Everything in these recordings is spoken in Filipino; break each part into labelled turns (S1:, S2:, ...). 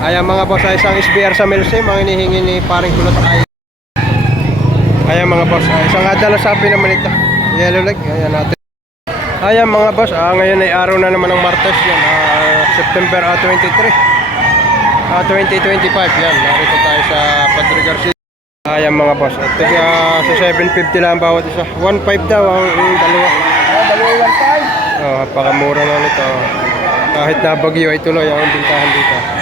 S1: Ayan mga boss, ay isang SBR sa Milsim, ang inihingi ni paring kulot ay. Ayan mga boss, ay isang adala sabi naman ito. Yellow leg, ayan natin. Ayan mga boss, ah, ngayon ay araw na naman ng Martes yan, ah, September ah, 23. Ah, 2025 yan, narito tayo sa Padre Garcia. Ayan mga boss, at tiga sa 750 lang bawat isa. 1.5 daw ang, ang dalawa.
S2: Oh, dalawa 1.5.
S1: Oh, pakamura na nito. Kahit na bagyo ay tuloy ang bintahan dito.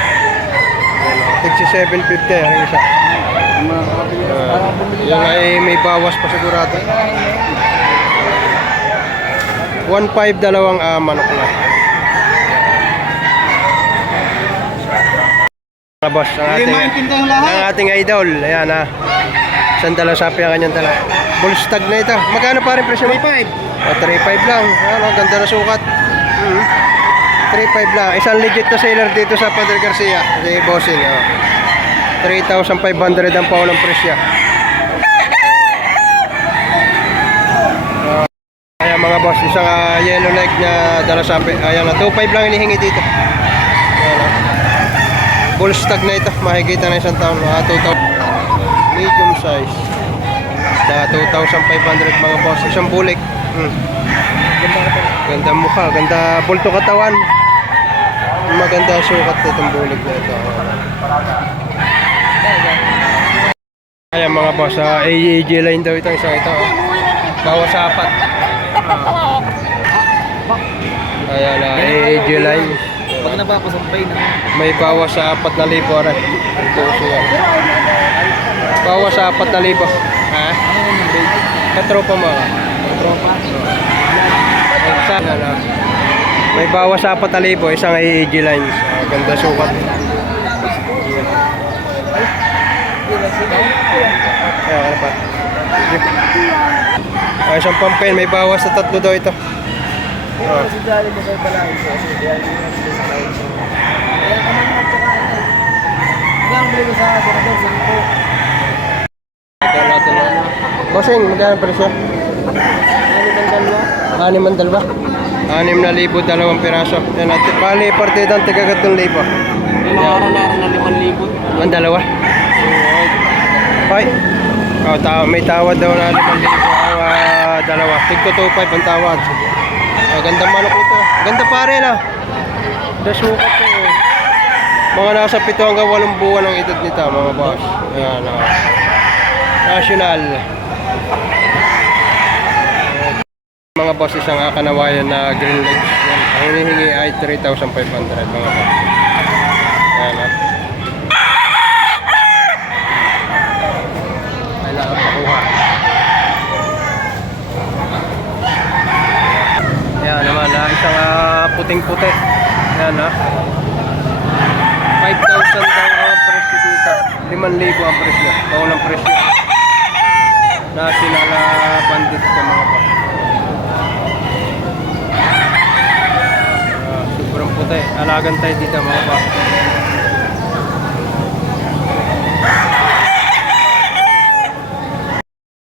S1: Ayan, oh, tig si 750 ang isa. Ah,
S2: bumili
S1: yan ay may bawas pa sigurado. 1.5 dalawang ah, manok na. Boss, ang ating, ang ating idol. Ayan ha. Isang dalaw sapi ang kanyang dala. Bullstag na ito. Magkano pa rin presyo mo?
S2: 3.5.
S1: O, 3.5 lang. Ano, ganda na sukat. Mm. 3.5 lang. Isang legit na seller dito sa Padre Garcia. Si Bossing. Oh. 3,500 ang paulang presyo. Ah, ayan mga boss, isang ah, yellow leg na dala sapi. Ayan na, 2.5 lang hinihingi dito. Ayan na. Bull stag na ito. Makikita na isang taon. Ah, 2,000. Medium size. Na 2,500 mga boss. Isang bulik. Hmm. Ganda mukha, ganda bulto katawan. Maganda sukat nitong bulig na ito. Ayan mga boss, ah, AEG line daw itong isang ito. oh. Bawas apat. Ayan na, AEG line.
S2: Pag napapasampay na.
S1: May bawas sa apat na libo rin. Ito. Bawas sa apat na libo. Ha? Katropa mo. ah.
S2: Tropa.
S1: Sana na. May bawas sa 4,000, isang AEG lines. Ah, ganda sukat. Kaya ano pa? Ah, isang pampain, may bawas sa tatlo daw ito. Ah,
S2: na.
S1: Bossing, magkano pa siya?
S2: Ano bang dalawa?
S1: Anim na libo, dalawang piraso. Yan natin. Bali, partida ang tigagatong libo.
S2: Nakakaranaran na 5,000.
S1: Ang dalawa. Ay. Oh, ta may tawad daw na 5,000 ang ah, dalawa. Tigto 2.5 ang tawad. Oh, ganda manok ito. Ganda pare na. Dasukat ko. eh. Mga nasa 7 hanggang 8 buwan ang edad nito, mga boss. Ayan, oh. National. Mga boss, isang akanawayan na green legs. Yan. Ang hinihingi ay 3,500 mga boss. Ayan, oh. Kailangan pakuha. Ayan naman, ah, isang ah, puting-puti. Ayan ha. 5,000 daw ang presyo dito. 5,000 ang presyo. Paulang presyo. National ah, bandit ka mga pa. Ah, puti. Alagan tayo dito mga pa.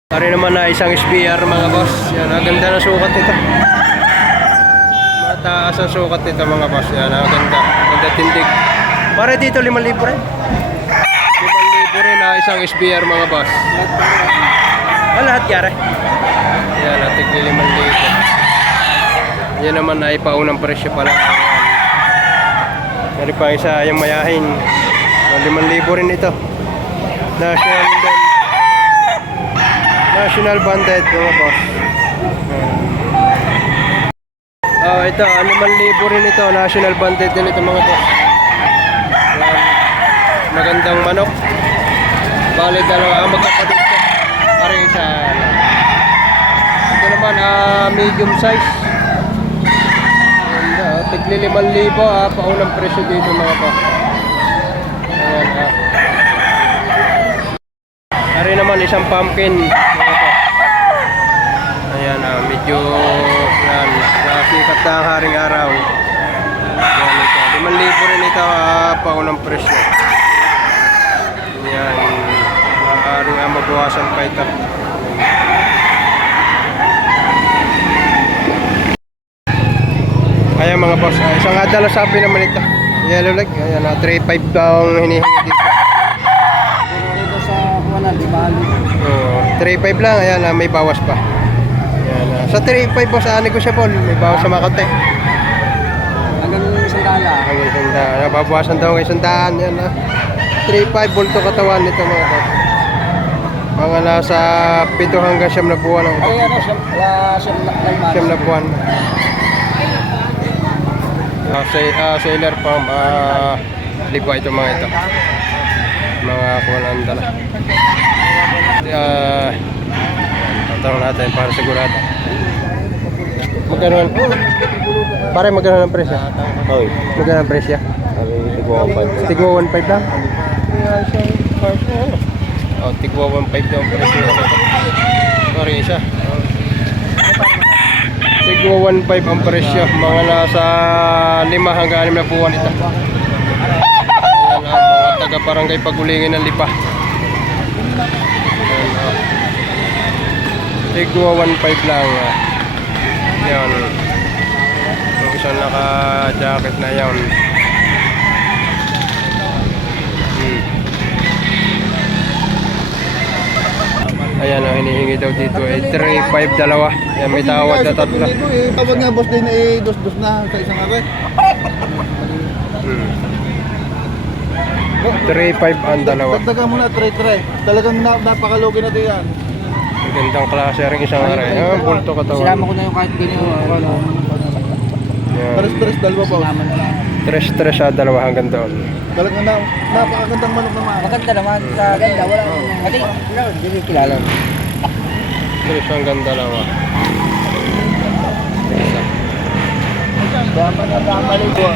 S1: Pare naman na isang SBR mga boss. Yan, ang ganda ng sukat nito. Mataas ang sukat nito mga boss. Yan, ang ganda. Ganda tindig. Pare dito 5,000 rin. 5,000 rin na isang SBR mga boss. Ah, lahat yare. Yan, natig 5,000. Yan naman ay paunang presyo pala. Yan pa isa yung mayahin. 5,000 rin ito. National din. National Banded mga boss. Oh, ito, ano man libo rin ito, National Banded din ito mga boss. Magandang manok. Bali dalawa ang magkapatid ko. Pare isa. Ito naman ah medium size. Tigli 5,000 ah, paunang presyo dito mga boss. Ayan ah. Ari naman isang pumpkin. Mga po. Ayan ah, medyo yan, nasikat na ang haring araw. Yan ito. 5,000 rin ito ah, paunang presyo. Yan. Maaaring ah, mabawasan pa ito. Ayan mga boss, ah, isang adala sabi naman ito. Yellow leg. Ayan na, 3.5 ang hinihingi dito.
S2: Rito sa kuwanan, di bali.
S1: Oo, 3.5 lang. Ayan na, may bawas pa. Ayan na. Sa 3.5 boss, ah, negotiable. May bawas sa Makati.
S2: Hanggang isang dala.
S1: Ang isang daan. Nababawasan daw ng isang daan. Yan na. 3.5 bulto katawan nito mga boss. Mga nasa 7 hanggang 9 na buwan
S2: Ay, ano, siyam, wala siyam na kalman.
S1: Siyam na buwan. Ah, sa, ah, sailor farm, ah, lipo ito mga ito. Mga kuwan ang dala. Ah, tanong natin para sigurado. Magkano Pare, magkano ang presyo?
S3: Hoy,
S1: Magkano ang
S3: ko tigwa ang pag
S1: Tigwa 1.5 lang? Oh, tigwa 1.5 daw ang presyo. Sorry, isa. Tigwa 1.5 ang presyo. Mga nasa 5 hanggang 6 na buwan ito. Ayan, mga taga-barangay pagulingin ng lipa. Ayan, ah. Tigwa 1.5 lang. ah. Yan. Yung isang naka-jacket na yan. Ayan ang hinihingi daw dito eh 3-5 dalawa. Yan may tawad na tatlo.
S3: Tawag nga boss din eh, dos-dos na sa isang araw.
S1: Hmm. 3-5 ang dalawa.
S3: Dagdagan mo na, tre-tre. Talagang na, napakalugi na din yan.
S1: Ang Gandang klase rin isang aray. Ah, bulto katawan.
S2: Sinama ko na yung kahit ganyan. Ano.
S3: Pares-pares dalawa po.
S2: sinama na lang.
S1: Tres-tres sa dalawa hanggang doon.
S3: Talagang na, napakagandang manok naman.
S2: Maganda naman. Sa ganda, wala. Kasi, hindi ko kilala.
S1: Tres hanggang dalawa. Isa.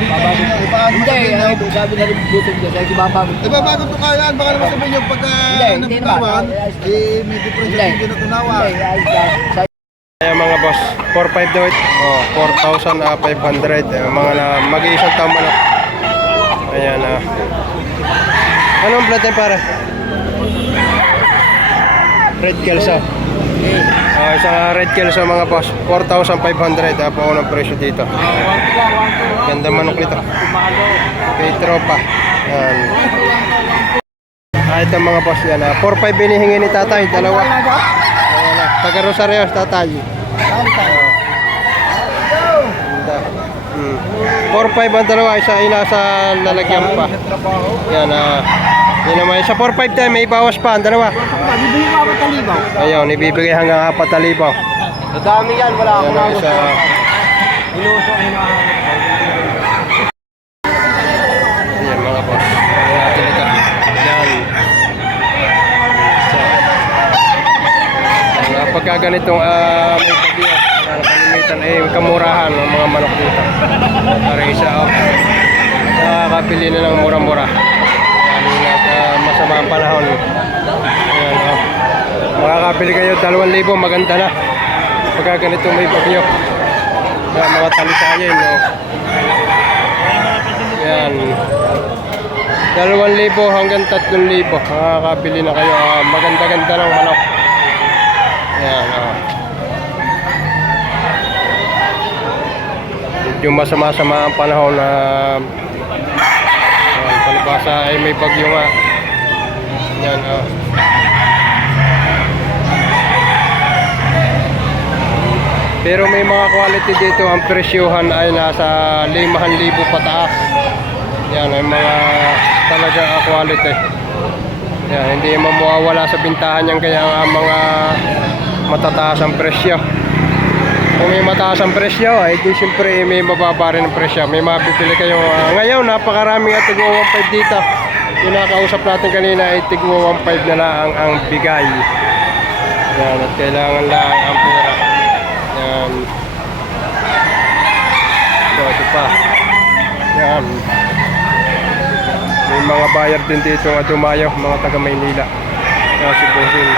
S2: Hindi, ay, sabi na rin butog niya. Sabi babagod.
S3: Diba bago ito kaya baka naman sabihin nyo pagka
S2: Hindi, hindi naman.
S3: eh may difference
S2: Hindi.
S3: yung tinutunawan.
S2: Hindi, ay, sa
S1: Ayan mga boss, 4-5 daw ito. Oh, 4,500. Eh, mga na mag-iisang taon manok. Ayan ah. Anong blood yan pare? Red Kelso. Ah, isang ah, Red Kelso mga boss, 4,500. Ah, po ng presyo dito. Ganda manok nito. Kay tropa. Yan. Ah, ito mga boss yan. Ah, 4-5 binihingi ni tatay, dalawa. Taga Rosario, tatay. Ganda. Hmm. 4-5 ang dalawa, isa ay nasa lalagyan pa. Yan ah. Yan naman, sa 4-5 tayo, may bawas pa ang dalawa.
S2: Bibili mo ako talibaw.
S1: Ayun, ibibigay hanggang 4,000.
S2: Madami yan, wala
S1: Yan ang isa.
S2: Inuso,
S1: Yan mga boss. Ayan natin ito. Yan. Uh, ganitong ah, may bagyo, uh, kalimitan ay kamurahan ng mga manok dito. Para isa oh. Nakakabili na ng mura-mura. Lalo na uh, masama ang panahon. Ayan, oh. Makakabili kayo 2,000 maganda na. Pagka ganitong may bagyo. Kaya mga talisayan, no? Yan. 2,000 hanggang 3,000. Makakabili na kayo. Ah, maganda-ganda ng manok. Yan. Ah. Medyo masama-sama ang panahon na uh, palibasa ay may bagyo nga. Yan. Ah. Pero may mga quality dito, ang presyohan ay nasa 5,000 pataas. Yan ay mga talaga ah, quality. Yan, hindi mo mawawala sa bintahan yan kaya ang mga matataas ang presyo. Kung may mataas ang presyo, ay di siyempre may mababa rin ang presyo. May mabibili kayo. ah, ngayon, napakaraming at tigwa 1.5 dito. Yung nakausap natin kanina ay tigwa 1.5 na lang ang bigay. Yan, at kailangan lang ang pera. Yan. So, ito pa. Yan. May mga buyer din dito nga dumayo, mga taga Maynila. Kaya si Bosin.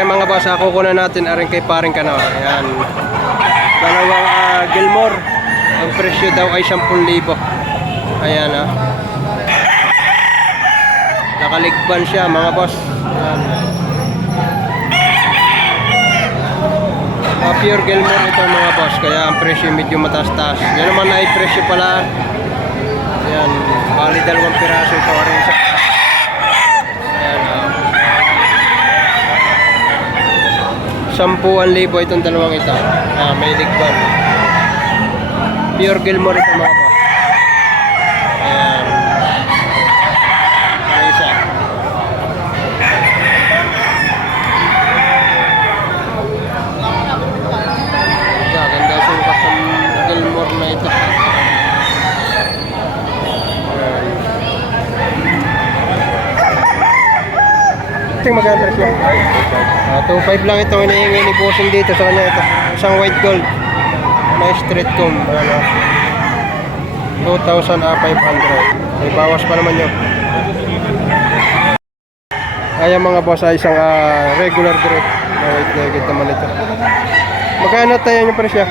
S1: Aray mga boss, ako kuna natin aring kay paring ka na. Ayan. Dalawang ah, Gilmore. Ang presyo daw ay 10,000. Ayan ah. Nakaligban siya mga boss. Ayan. Ah, pure Gilmore ito mga boss, kaya ang presyo medyo mataas-taas. Yan naman ay presyo pala. Ayan, bali dalawang piraso ito rin sa Ayan, ah. Sampuan libo itong dalawang ito. Ah, may ligban. Pure Gilmore ito mga boss. Ayan. Ano isa? Gaganda sukat ng Gilmore na ito. Ayan. Ito yung maganda siya. Ah, 2.5 lang ito hinihingi ni Bossing dito sa kanya ito. Isang white gold. May street comb. Ano? 2,500. May bawas pa naman yun. Ayan mga boss ay isang ah, regular grade. Ah, White naked naman ito. Magkano tayo yung presyo?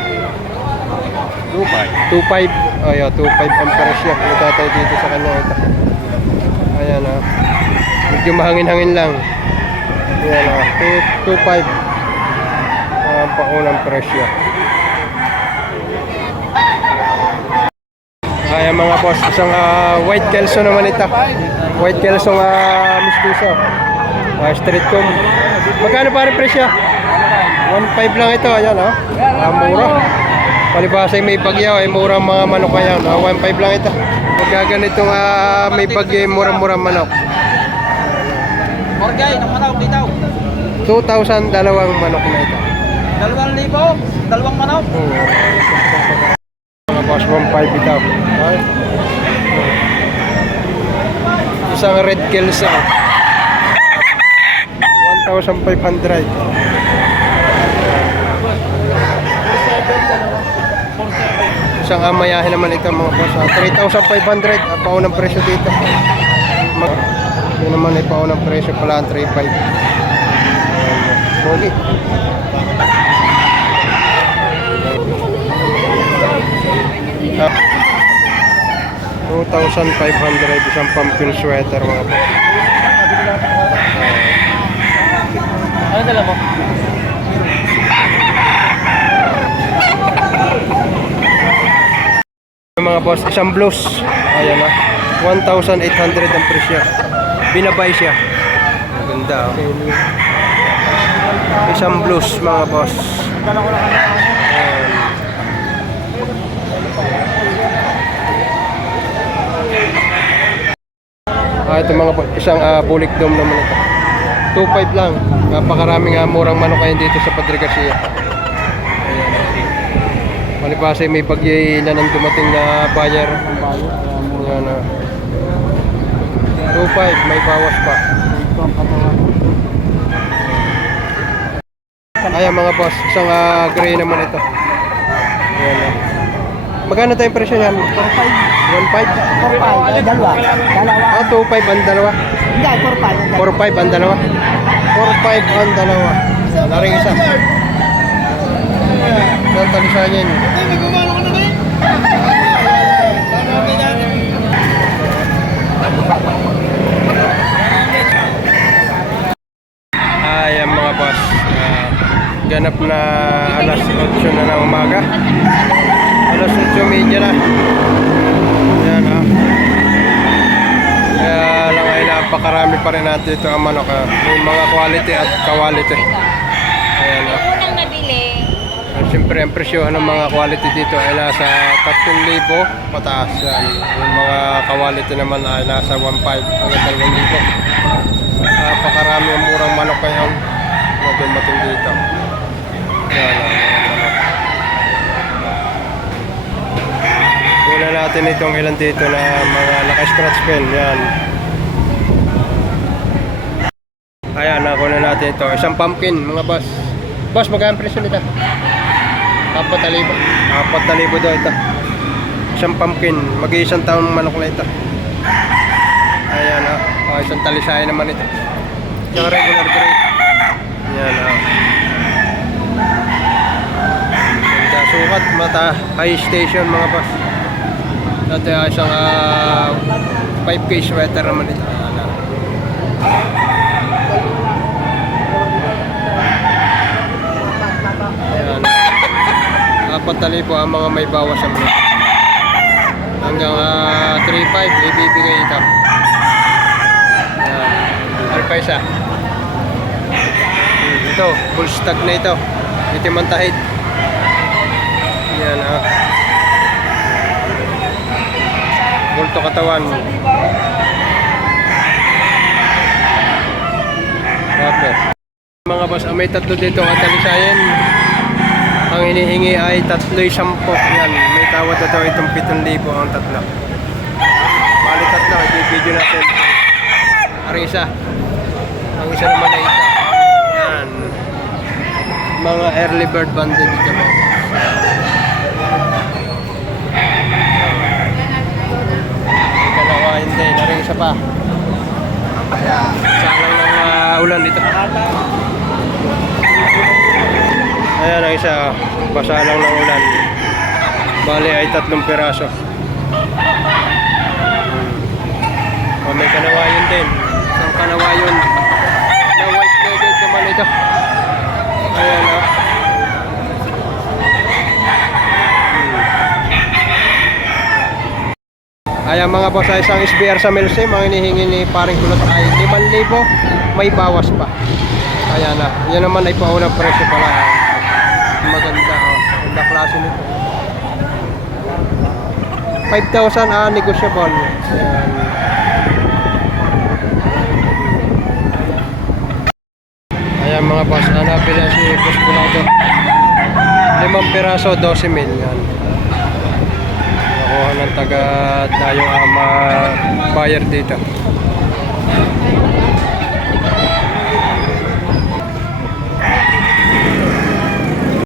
S1: 2.5. 2.5. Oh, yeah, 2.5 ang presyo. Nagtatay dito sa kanya ito. Ayan ah. Medyo mahangin-hangin lang. Ayan ah. 2.5. Ang paunang presyo. Ayan mga boss, isang ah, white kelso naman ito. White kelso nga mistiso. Uh, street comb. Magkano pa rin presyo? 1.5 lang ito, ayan oh. Ah, mura. Palibasa may bagyo, ay murang mga manok ayan. Ah, 1.5 lang ito. Pagka ganitong ah, may bagyo, ay murang-murang manok.
S2: Morgay, ng manok dito.
S1: 2,000 dalawang manok na ito.
S2: Dalawang libo, dalawang manok.
S1: Oo. Mga boss, 1.5 ito. Ay. Isang red kelso. 1,500. Isang amayahin naman ito mga boss. ah, 3,500 ang paunang presyo dito. Mag yun naman ay paunang presyo pala ang 3,500. Ayan, Pogi. Ah, 2,500 isang pumpkin sweater mga boss.
S2: Ano dala mo?
S1: Mga boss, isang blues. Ayan na. 1,800 ang presyo. Binabay siya. Maganda. Oh. Isang blues mga boss. Ayan. Ah, ito mga boss, isang uh, bulik dome naman ito. 2.5 lang. Napakaraming uh, murang manok ngayon dito sa Padre Garcia. Malibasa may bagay na nang dumating na buyer. Yan na. 2.5, may bawas pa. Ayan mga boss, isang ah, gray naman ito. Ayan na. Magkano tayong presyo yan? 1.5? 1.5?
S2: Ay, dalawa. Dalawa.
S1: Ah, 2.5 ang dalawa.
S2: Hindi, 4-5.
S1: 4.5 ang dalawa. 4.5 ang dalawa. Naring isa. Ang talisan yan. Ayan mga boss. Ah, ganap na alas 8 na ng umaga. Alas 8.30 na. Ayan ah. Kaya lang ay napakarami pa rin natin ito ang manok. ah. May mga quality at quality. Ayan ah.
S4: unang nabili,
S1: Uh, Siyempre, ang presyohan ng mga quality dito ay nasa 3,000 pataas yan. Yung mga quality naman ay nasa 1,500 hanggang 2,000. Napakarami ang murang manok ngayon na dumating dito. Yan ang mga manok. Kuna natin itong ilan dito na mga naka-scratch pen. Yan. Ayan, nakuha na natin ito. Isang pumpkin, mga boss. Boss, magkano presyo nito? Apat na libo. Apat na libo daw ito. Isang pumpkin. Mag-iisang taon manok na ito. Ayan o. Oh. isang talisay naman ito. Yung regular grade. Ayan o. Ganda sukat. Mata high station mga boss. Dati ah, isang ah, 5K sweater naman ito. Ayan o. 4,000 ang mga may bawas ang block. Hanggang ah, uh, 3,500 ibibigay ito. Uh, alpaisa. Ito, full stock na ito. Itim ang tahid. Yan ha. Uh. Multo katawan. Tapos. Mga boss, ah, may tatlo dito ang talisayan. Ang hinihingi ay tatlo'y sampo. Yan, may tawad na daw itong 7,000 ang tatlo. Bali tatlo, i-video natin. Ang isa. Ang isa naman ay ita. Yan. Mga early bird banded dito. May kalawain din. Naring isa pa. Salang ng ah, ulan dito. Ayan ang isa, basa lang ng ulan. Bali ay tatlong piraso. O may kanawayon din. Isang kanawayon na white-legged naman ito. Ayan o. Ayan mga boss, ay isang SBR sa Melsim, ang hinihingi ni paring kulot ay 5,000, may bawas pa. Ayan na, yan naman ay paunang presyo pala. Maganda, oh. Ganda klase nito. 5,000 ah, negotiable. Ayan. Ayan mga boss, hanapin na si Boss Bulado. Limang piraso, 12 mil. Yan. Nakuha ng taga tayong ama buyer dito.